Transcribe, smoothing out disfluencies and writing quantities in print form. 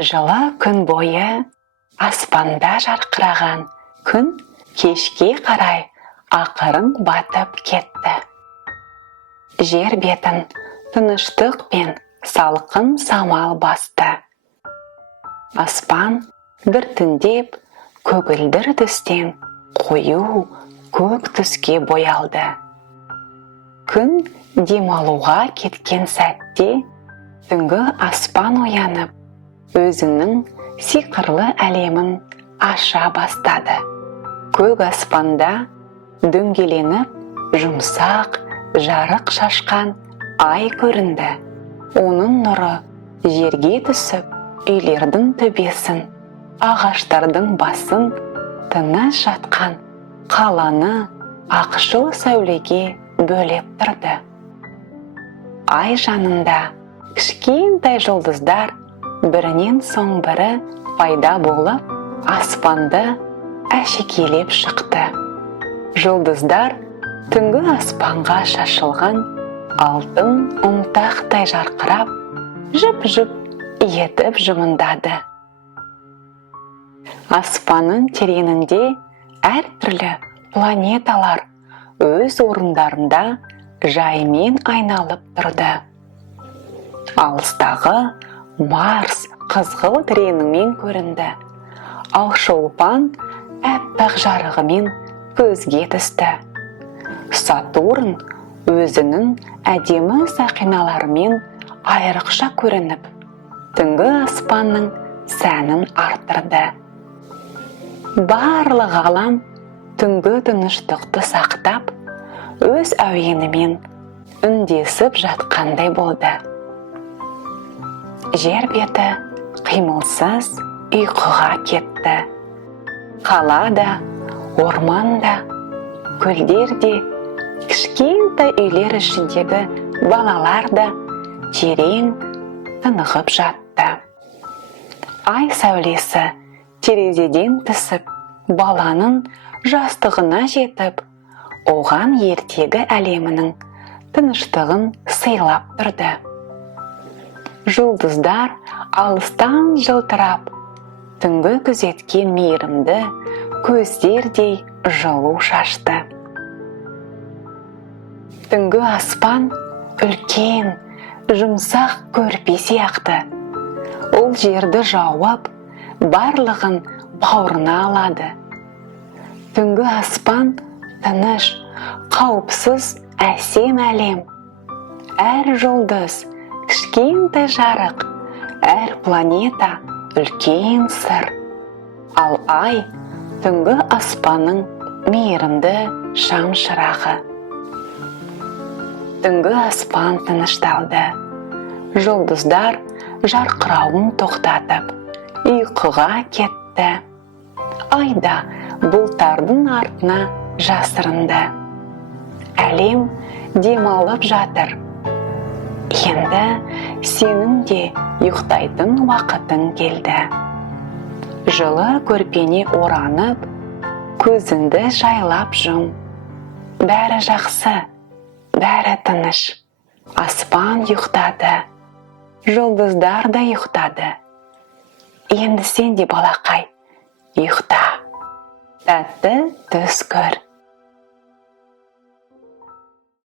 Жылы күн бойы аспанда жарқыраған күн кешке қарай ақырын батып кетті. Жер бетін тыныштық пен салқын самал басты. Аспан біртіндеп көгілдір түстен қою көк түске боялды. Күн демалуға кеткен сәтте түнгі аспан оянып, өзінің сиқырлы әлемін аша бастады. Көк аспанда дөңгеленіп жұмсақ, жарық шашқан ай көрінді. Оның нұры жерге түсіп, үйлердің төбесін, ағаштардың басын, тыныш жатқан қаланы ақшыл сәулеге бөлеп тұрды. Ай жанында кішкентай жұлдыздар бірінен соң бірі пайда болып, аспанды әшекейлеп шықты. Жұлдыздар түнгі аспанға шашылған алтын ұнтақтай жарқырап, жып-жып етіп жымыңдады. Аспанның тереңінде әртүрлі планеталар өз орындарында жаймен айналып тұрды. Алыстағы Марс қызғылт реңімен көрінді, ал шолпан әппақ жарығымен көзге түсті. Сатурн өзінің әдемі сақиналарымен айрықша көрініп, түнгі аспанның сәнін арттырды. Барлық ғалам түнгі тыныштықты сақтап, өз әуенімен үндесіп жатқандай болды. Жер беті қимылсыз ұйқыға кетті. Қала да, орман да, көлдер де, кішкентай үйлер ішіндегі балалар да терең тынығып жатты. Ай сәулесі терезеден түсіп, баланың жастығына жетіп, оған ертегі әлемінің тыныштығын сыйлап тұрды. Жұлдыздар алыстан жылтырап, түнгі күзеткен мейірімді көздердей жылу шашты. Түнгі аспан үлкен, жұмсақ көрпе сияқты. Ол жерді жауып, барлығын бауырына алады. Түнгі аспан тыныш, қауіпсіз әсем әлем. Әр жұлдыз кішкентай жарық, әр планета үлкен сыр. Ал ай түнгі аспанның мейірімді шам шырағы. Түнгі аспан тынышталды. Жұлдыздар жарқырауын тоқтатып, ұйқыға кетті. Айда бұлттардың артына жасырынды. Әлем демалып жатыр. Енді сенің де ұйықтайтын уақытың келді. Жылы көрпене оранып, көзіңді жайлап жұм. Бәрі жақсы, бәрі тыныш. Аспан ұйықтады, жұлдыздар да ұйықтады. Енді сен де балақай, ұйықта. Тәтті түс көр.